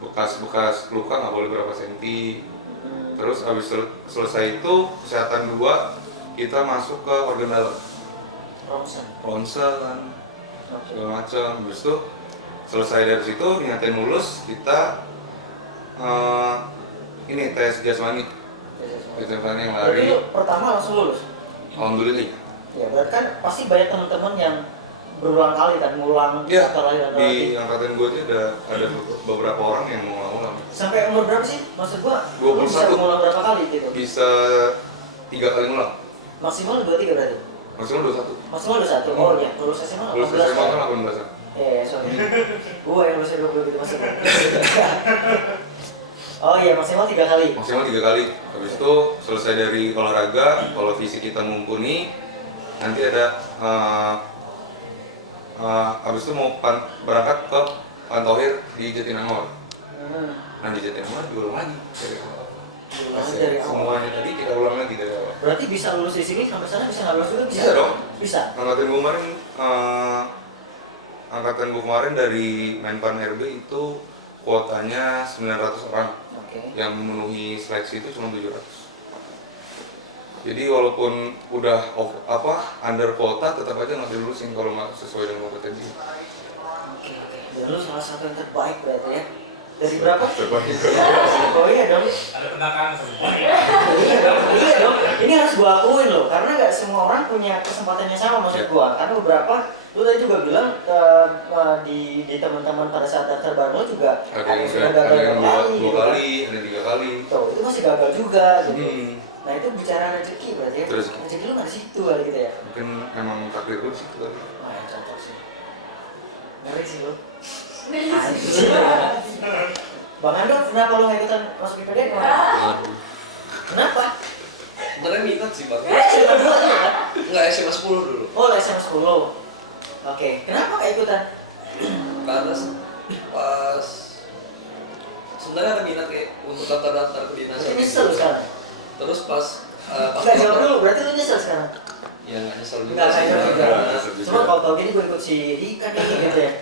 bekas luka nggak boleh berapa senti. Terus habis selesai itu kesehatan 2 kita masuk ke organ dalam. Ronsen segala macam. Habis itu selesai dari situ nyatain lulus, kita ini tes jasmani. Tes jasmani yang Berarti lari. lu pertama langsung lulus? Alhamdulillah. Ya, berarti kan pasti banyak teman-teman yang berulang kali kan ngulang Iya, satu lagi. di angkatan gue aja ada beberapa orang yang ngulang-ngulang. Sampai umur berapa sih? Maksud gua, 21. lu bisa ngulang berapa kali gitu? Bisa 3 kali ngulang. Maksimal 23 berarti? Maksimal 21. Maksimal 21? Oh iya, lulus SMA 18 Lulus SMA kan kan? 18-an. Sorry. Gua yang lulusnya 20 gitu maksudnya. Oh iya, maksimal 3 kali? Maksimal 3 kali. Habis itu selesai dari olahraga, kalau fisik kita mumpuni, nanti ada habis itu mau berangkat ke Pantohir di Jatinangor. Nah di Jatinangor diulang lagi dari awal. Dari awal. Semuanya tadi kita ulang lagi dari awal. Berarti bisa lulus di sini sampai sana bisa nggak lulus juga bisa? Bisa dong. Bisa. Angkatan gue kemarin dari Menpan RB itu kuotanya 900 orang. Oke. Yang memenuhi seleksi itu cuma 700. Jadi walaupun udah under kuota, tetap aja nggak dilulusin kalau nggak sesuai dengan kompetensi. Oke. Dan lu salah satu yang terbaik berarti ya? Dari berapa? Terbaik. Oh iya dong. Ada pendakaan semua. Iya dong. Ini harus gua akuin loh, karena nggak semua orang punya kesempatannya sama maksud gua. Karena beberapa, lu tadi juga bilang di teman-teman pada saat daftar bareng lo juga Ada yang yang sudah gagal dua gitu kan. kali, ada 3 kali. Tuh, itu masih gagal juga gitu. Hmm. Nah itu bicara rezeki berarti ya. Rezeki. Rezeki lu nggak di situ kali gitu ya. Mungkin emang takdir gue di situ kali. Wah, yang cocok sih. Ngeri sih lu. Bang Ando, kenapa lu nggak ikutan masuk IPD kemarin? Waduh. Kenapa? Sebenarnya minat sih Bang. SMA 2 tuh kan? Enggak, SMA 10 dulu. Oh, SMA 10. Oke, kenapa nggak ikutan? Karena pas sebenarnya ada minat kayak untuk daftar ke dinas. Berarti nyesel lu sekarang? Terus pas Nggak jawab dulu, berarti lu nyesel sekarang? ya nggak nyesel juga Nggak sih. nyesel juga. Nggak nyesel juga. Cuma kalau tau gini gue ikut si Dika nih gitu ya.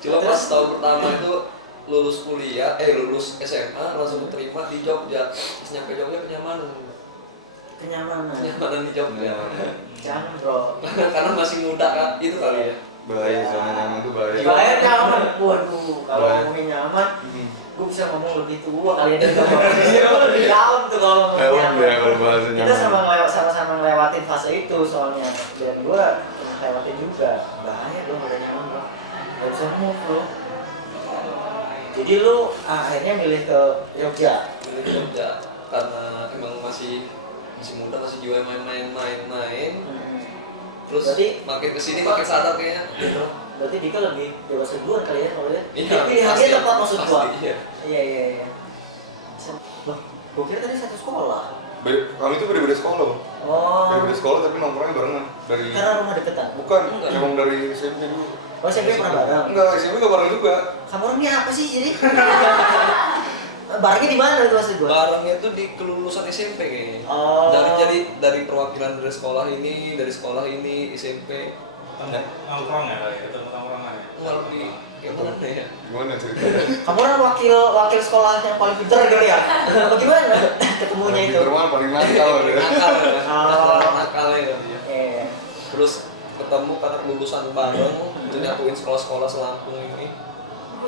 Cuma pas tahun pertama itu lulus kuliah, lulus SMA langsung terima di Jogja. Terus nyampe Jogja kenyamanan Kenyamanan. di Jogja. Jangan bro. Karena masih muda kan, itu kali ya. Bahaya, soalnya nyaman tuh bahaya. Bahaya nyaman. Waduh, kalau Bahaya. ngomongin nyaman, gue bisa ngomong lebih tua kalian juga lebih dalam tuh kalau ngomongin Dalam nyaman. ya kalau bahasa Kita nyaman. sama-sama ngelewatin fase itu soalnya, dan gue ngelewatin juga. Bahaya dong udah nyaman bro, gak bisa move bro. Jadi lu akhirnya milih ke Jogja. Milih ke Jogja karena emang masih muda, masih jiwa main. Terus Berarti makin kesini makin sadar kayaknya. Gitu. berarti Dika lebih dewasa duluan kali ya kalau lihat. Iya, Pilihannya pasti. tepat maksud gua. Pasti, iya. Iya. Loh, gua kira tadi satu sekolah. Kami itu beda-beda sekolah, Bang. Oh. Beda-beda sekolah tapi nongkrongnya barengan dari. Karena rumah deketan. Bukan, Enggak. emang dari SMP dulu. Oh, SMP pernah bareng. Enggak, SMP nggak bareng juga. Kamu ini apa sih jadi? Barangnya di mana itu maksud gua? Barangnya tuh di kelulusan SMP kayaknya. Oh. Dari perwakilan dari sekolah ini SMP. Nongkrong ya kali, ketemu nongkrongan ya. Enggak lebih gimana ya? Gimana ceritanya? Kamu kan wakil sekolah yang paling pintar gitu ya? Bagaimana ketemunya itu? Termal paling nakal deh. Nakal ya. Oh. Nakalnya kan dia. Iya. Terus ketemu karena lulusan bareng, itu nyatuin sekolah-sekolah selampung ini.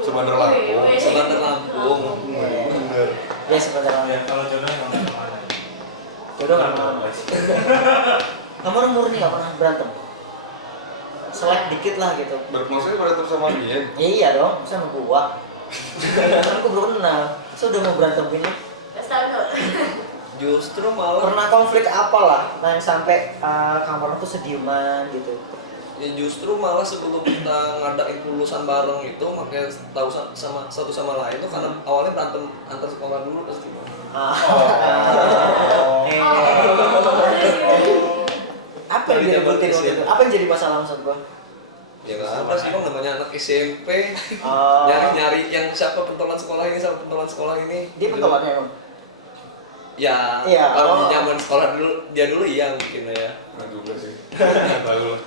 Sebandar Lampung. Sebandar Lampung. Bener. Ya sebenarnya. Ya kalau jodoh yang mana? Jodoh nggak mau. Kamu orang murni nggak pernah berantem? selek dikit lah gitu. Maksudnya berantem sama dia. Ya iya dong, masa sama gua. Kan gua baru kenal. Masa udah mau berantem gini? Justru malah Pernah konflik apa lah, nah yang sampai kamar tuh sediuman gitu. ya justru malah sebelum kita ngadain lulusan bareng itu makanya tahu sama satu sama lain tuh karena awalnya berantem antar sekolah dulu pasti. Apa yang direbutin waktu itu? Apa yang jadi masalah maksud gua? Ya nggak apa sih bang, namanya anak SMP Oh. nyari yang siapa pentolan sekolah ini sama pentolan sekolah ini. Dia pentolannya emang? Ya, Iya, kalau oh. di zaman sekolah dulu dia dulu iya mungkin ya. Nggak juga sih. Nggak tahu lah.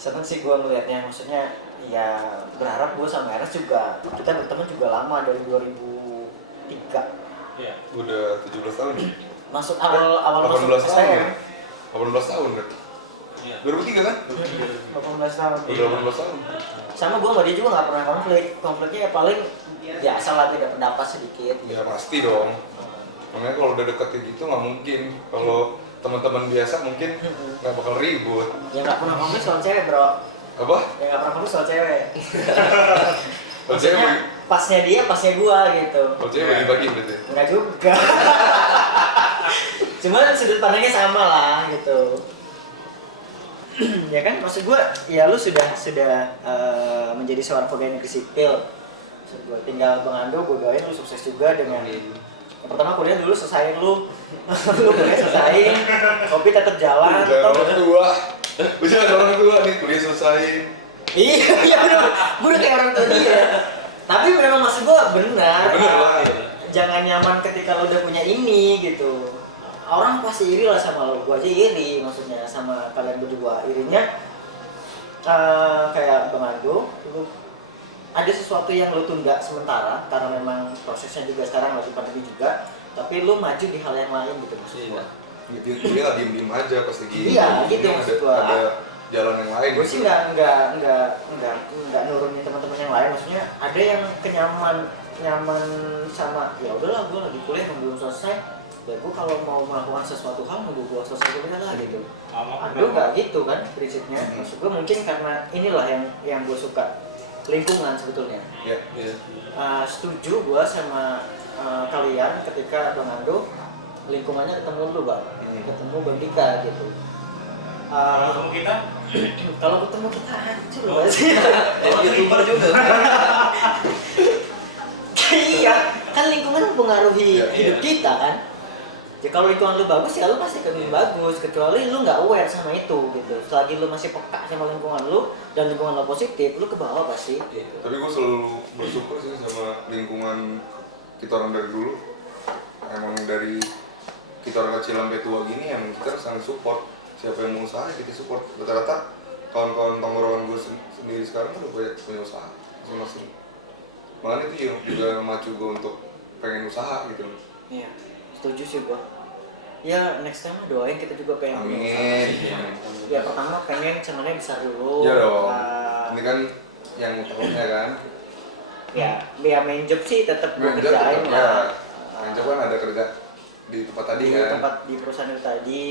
Seneng sih gua ngeliatnya, maksudnya ya berharap gua sama Eras juga kita berteman juga lama dari 2003. Iya. Udah 17 tahun. Masuk awal 18 masuk tahun. STM. 18 tahun kan? Iya. 2003 kan? 18 tahun. Udah 18 tahun. Sama gua sama dia juga nggak pernah konfliknya ya paling biasa lah, beda pendapat sedikit. Ya pasti dong. Makanya kalau udah deket kayak gitu nggak mungkin. Kalau teman-teman biasa mungkin nggak bakal ribut. Ya nggak pernah konflik soal cewek bro. Apa? Ya nggak pernah konflik soal cewek. Kalau cewek Maksudnya pasnya dia, pasnya gua gitu. kalau cewek bagi-bagi berarti. Enggak juga. Cuman sudut pandangnya sama lah gitu. Ya kan maksud gua ya lu sudah menjadi seorang pegawai negeri sipil. Maksud gua tinggal Bang Ando, gua doain lu sukses juga dengan yang pertama kuliah dulu selesain lu. Lu kuliah selesain, kopi tetap jalan. Jangan Toh, orang tua. Bisa ada orang tua nih kuliah selesai. iya udah, gua udah kayak orang tua dia. Tapi memang maksud gua benar. Bener lah. Jangan nyaman ketika lo udah punya ini gitu. Orang pasti iri lah sama lo, gua aja iri maksudnya sama kalian berdua. Irinya kayak Bang Ando, lu ada sesuatu yang lo tunda sementara karena memang prosesnya juga sekarang lagi pandemi juga, tapi lo maju di hal yang lain gitu maksud gua. Dia nggak diem-diem aja pas lagi. Iya, gitu Ini maksud ada, gua. ada jalan yang lain. Gue sih nggak nurunin teman-teman yang lain, maksudnya ada yang nyaman sama ya udahlah gue lagi kuliah belum selesai, ya gue kalau mau melakukan sesuatu hal nunggu gue selesai kuliah lah gitu. Aduh nggak gitu kan prinsipnya, maksud gue mungkin karena inilah yang gue suka, lingkungan sebetulnya. Ya, iya. Setuju gue sama kalian ketika Bang Ando lingkungannya ketemu dulu bang, ketemu Bang Dika gitu. Ketemu kita? Kalau ketemu kita hancur loh sih. YouTuber juga. Iya, kan lingkungan mempengaruhi Iya, hidup iya. kita kan. Ya kalau lingkungan lu bagus ya lu pasti akan bagus, kecuali lu nggak aware sama itu gitu. Selagi lu masih peka sama lingkungan lu dan lingkungan lu positif, lu ke bawah pasti. Tapi gue selalu bersyukur sih sama lingkungan kita orang dari dulu. Emang dari kita orang kecil sampai tua gini yang kita sangat support. Siapa yang mau usaha kita support. Rata-rata kawan-kawan tongkrongan gue sendiri sekarang udah punya usaha masing-masing. Makanya itu juga memacu gue untuk pengen usaha gitu. Iya, setuju sih gua. Ya next time doain kita juga pengen punya usaha. Amin. Ya pertama pengen channelnya besar dulu. Iya dong. Ah, Ini kan yang utamanya kan. ya main job sih tetap gua Main job kerjain tetap, lah. ya. Main job kan ada kerja di tempat tadi Di kan. tempat di perusahaan itu tadi.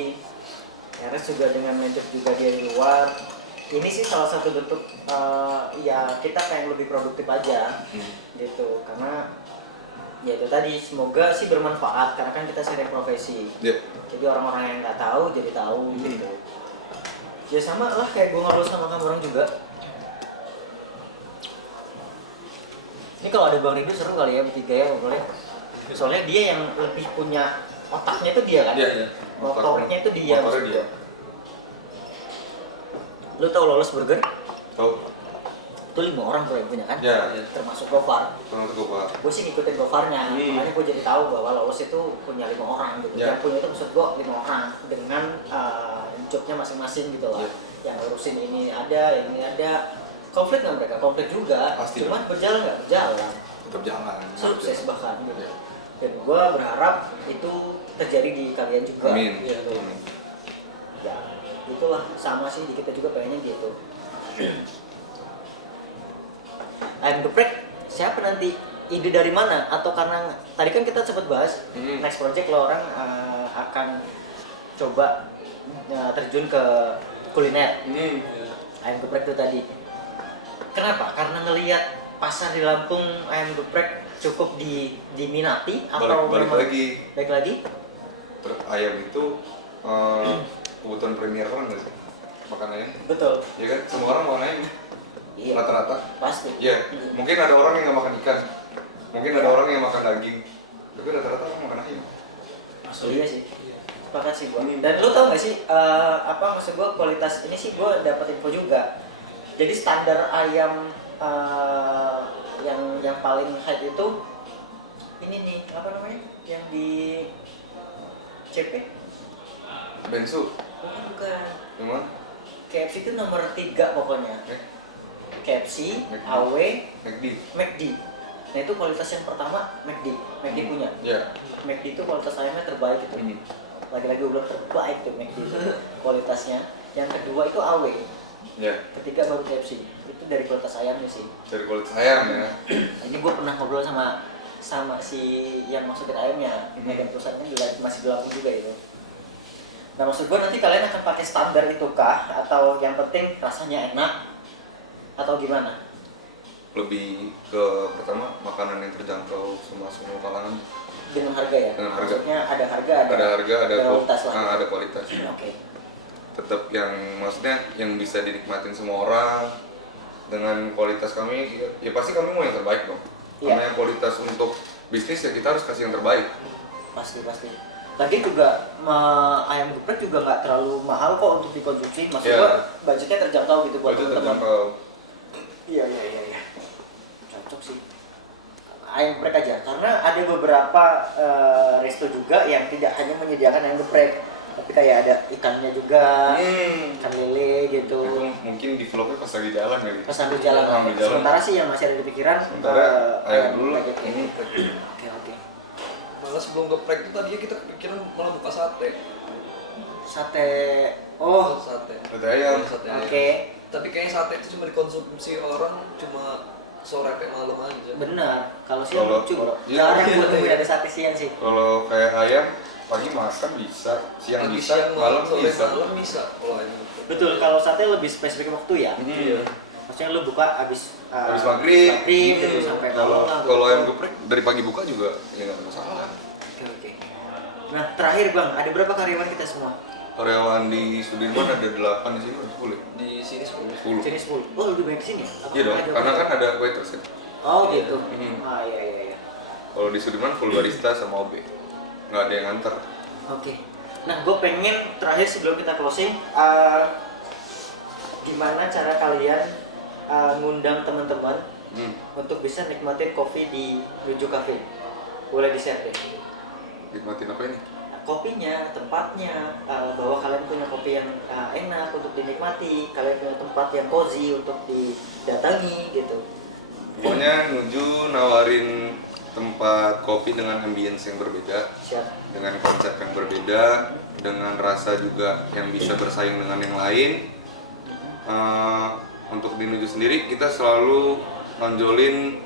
Eres juga dengan main job juga dia di luar. Ini sih salah satu bentuk ya kita pengen lebih produktif aja gitu, karena ya itu tadi semoga sih bermanfaat karena kan kita sharing profesi. Iya. Jadi orang-orang yang nggak tahu jadi tahu gitu. Ya sama lah kayak gue ngobrol sama kamu orang juga. Ini kalau ada Bang Rindu seru kali ya bertiga ya ngobrolnya. Soalnya dia yang lebih punya otaknya itu dia kan. Iya, iya. Motornya itu dia. Motornya maksud dia. gua. Lu tau Lolos Burger? Tahu. Itu 5 orang bro yang punya kan? Ya. Termasuk Gofar. Terus gue pak. Gue sih ngikutin Gofarnya, makanya gue jadi tahu bahwa Lolos itu punya 5 orang gitu. Ya. Yang punya itu maksud gue 5 orang dengan jobnya masing-masing gitu lah. Ya. Yang ngurusin ini ada. Konflik nggak mereka? Konflik juga. Pasti Cuman berjalan nggak berjalan. Tetap jalan. Sukses bahkan gitu. Dan gue berharap itu terjadi di kalian juga. Amin. Gitu. Amin. Ya, itulah sama sih di kita juga pengennya gitu. Ayam geprek siapa nanti, ide dari mana, atau karena tadi kan kita sempat bahas next project lo orang akan coba terjun ke kuliner. ayam geprek itu tadi. Kenapa? Karena ngelihat pasar di Lampung ayam geprek cukup diminati atau Balik memang- lagi, Baik lagi? ayam itu kebutuhan premier orang nggak sih? Makan ayam, Betul. ya kan? Semua orang makan ayam, Iya. rata-rata. Pasti. Ya, mungkin ada orang yang nggak makan ikan, mungkin ada orang yang makan daging, tapi rata-rata orang makan ayam. Iya sih. Sepakat sih gua. Dan lu tau gak sih apa maksud gua kualitas ini sih gua dapat info juga. Jadi standar ayam yang paling high itu ini nih apa namanya? Yang di CP? Bensu, Bukan. gimana? KFC itu nomor 3 pokoknya. KFC, McD. AW, McD. McD. Nah itu kualitas yang pertama McD. McD punya. Ya. McD itu kualitas ayamnya terbaik itu. Hmm. Lagi-lagi gue bilang terbaik tuh McD itu kualitasnya. Yang kedua itu AW. Ya. Ketiga baru KFC. Itu dari kualitas ayamnya sih. Dari kualitas ayam ya. Ini gue pernah ngobrol sama si yang masukin ayamnya. Megang perusahaannya juga masih di Lampung juga itu. Nah maksud gue nanti kalian akan pakai standar itu kah? Atau yang penting rasanya enak? Atau gimana? Lebih ke pertama makanan yang terjangkau semua kalangan. Dengan harga ya? Dengan harga. Maksudnya ada harga, Ada harga, ada kualitas lah. ada kualitas. Oke. Tetap yang maksudnya yang bisa dinikmatin semua orang dengan kualitas kami ya pasti kami mau yang terbaik dong. Iya. Karena yang kualitas untuk bisnis ya kita harus kasih yang terbaik. Pasti. Lagi juga ayam geprek juga nggak terlalu mahal kok untuk dikonsumsi. Maksud Iya. gua budgetnya terjangkau gitu buat Itu teman-teman. terjangkau. Iya. Cocok sih. Ayam geprek aja. Karena ada beberapa resto juga yang tidak hanya menyediakan ayam geprek, tapi kayak ada ikannya juga, ikan lele gitu. Itu mungkin di vlognya pas lagi jalan kali. Pas sambil jalan. Sambil jalan. Sementara sih yang masih ada di pikiran Sementara ayam dulu lah. geprek. Oke. Malah sebelum geprek itu tadinya kita kepikiran malah buka sate. Sate. Oh, Sate. Ada ayam. Sate oke. ayam. Tapi kayaknya sate itu cuma dikonsumsi orang cuma sore sampai malam aja. Benar. Kalau siang lucu. Iya. Jarang buat nemuin ada sate siang sih. Kalau kayak ayam pagi makan bisa, siang Pagi, bisa, siang, malam sore, bisa. malam bisa kalau ayam geprek. Betul. Kalau sate lebih spesifik waktu ya. Iya. Maksudnya lu buka habis Habis maghrib. gitu sampai malam lah. Kalau ayam geprek dari pagi buka juga ya nggak ada masalah. Oke. Nah, terakhir Bang, ada berapa karyawan kita semua? Karyawan di Sudirman ada 8 di sini, ada 10. Di sini 10. 10. Sini 10. Oh, lebih banyak sini. Apa Iya dong, ada karena berapa? kan ada waiters kan. Oh, gitu. Mhm. Ah, iya. Kalau di Sudirman full barista sama OB. Nggak ada yang nganter. Oke. Nah, gue pengen terakhir sebelum kita closing, gimana cara kalian ngundang teman-teman untuk bisa nikmatin kopi di Nuju Cafe? Boleh di-share deh. Nikmatin apa ini? Kopinya, tempatnya, bahwa kalian punya kopi yang enak untuk dinikmati, kalian punya tempat yang cozy untuk didatangi gitu. Pokoknya Nuju nawarin tempat kopi dengan ambience yang berbeda, Siap. dengan konsep yang berbeda, dengan rasa juga yang bisa bersaing dengan yang lain. Untuk di Nuju sendiri kita selalu nonjolin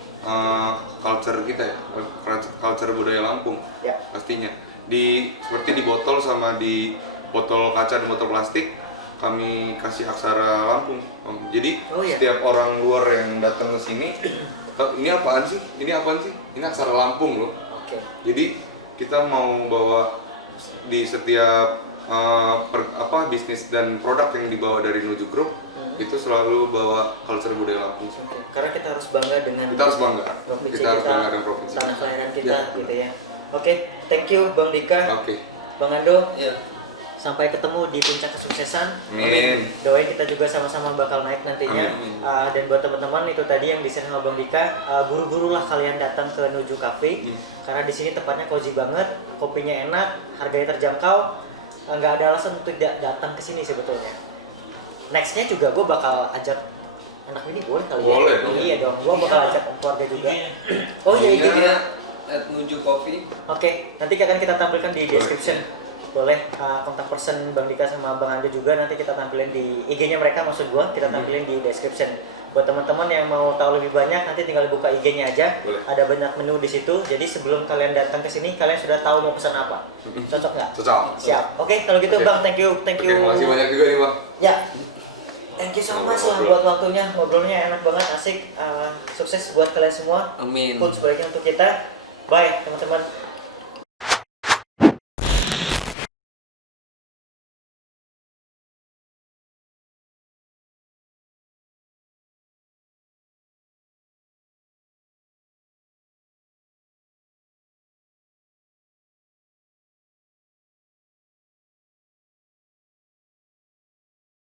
culture kita ya, culture budaya Lampung Ya. pastinya. Seperti di botol sama di botol kaca dan botol plastik kami kasih aksara Lampung. Jadi Oh, iya. setiap orang luar yang datang ke sini, ini apaan sih? Ini apaan sih? Ini aksara Lampung loh. Oke. Jadi kita mau bawa di setiap bisnis dan produk yang dibawa dari Nuju Group itu selalu bawa culture budaya Lampung. Oke. Karena kita harus bangga dengan Kita harus bangga. provinsi Kita harus bangga dengan provinsi. tanah kelahiran kita Ya. gitu ya. Oke, thank you Bang Dika, Oke. Bang Ando. Iya. Sampai ketemu di puncak kesuksesan. Amin. Doain kita juga sama-sama bakal naik nantinya. Amin. Dan buat teman-teman itu tadi yang di-share sama Bang Dika, buru-buru lah kalian datang ke Nuju Cafe. Karena di sini tempatnya cozy banget, kopinya enak, harganya terjangkau. Nggak ada alasan untuk tidak datang ke sini sebetulnya. Nextnya juga gue bakal ajak anak ini boleh kali ya? Boleh dong. Iya dong, gue bakal ajak keluarga juga. IG-nya. Oh iya, Ini iya. @nuju coffee. Oke, nanti akan kita tampilkan di description. Boleh kontak person Bang Dika sama Bang Ando juga nanti kita tampilin di IG-nya mereka, maksud gua kita tampilin di description. Buat teman-teman yang mau tahu lebih banyak nanti tinggal buka IG-nya aja. Boleh. Ada banyak menu di situ. Jadi sebelum kalian datang ke sini kalian sudah tahu mau pesan apa. Cocok nggak? Cocok. Siap. Oke, kalau gitu Oke. Bang, thank you. Oke, makasih banyak juga nih Bang. Ya. thank you so much lah buat waktunya, ngobrolnya enak banget, asik. Sukses buat kalian semua. Amin. Pun sebaliknya untuk kita. Bye teman-teman.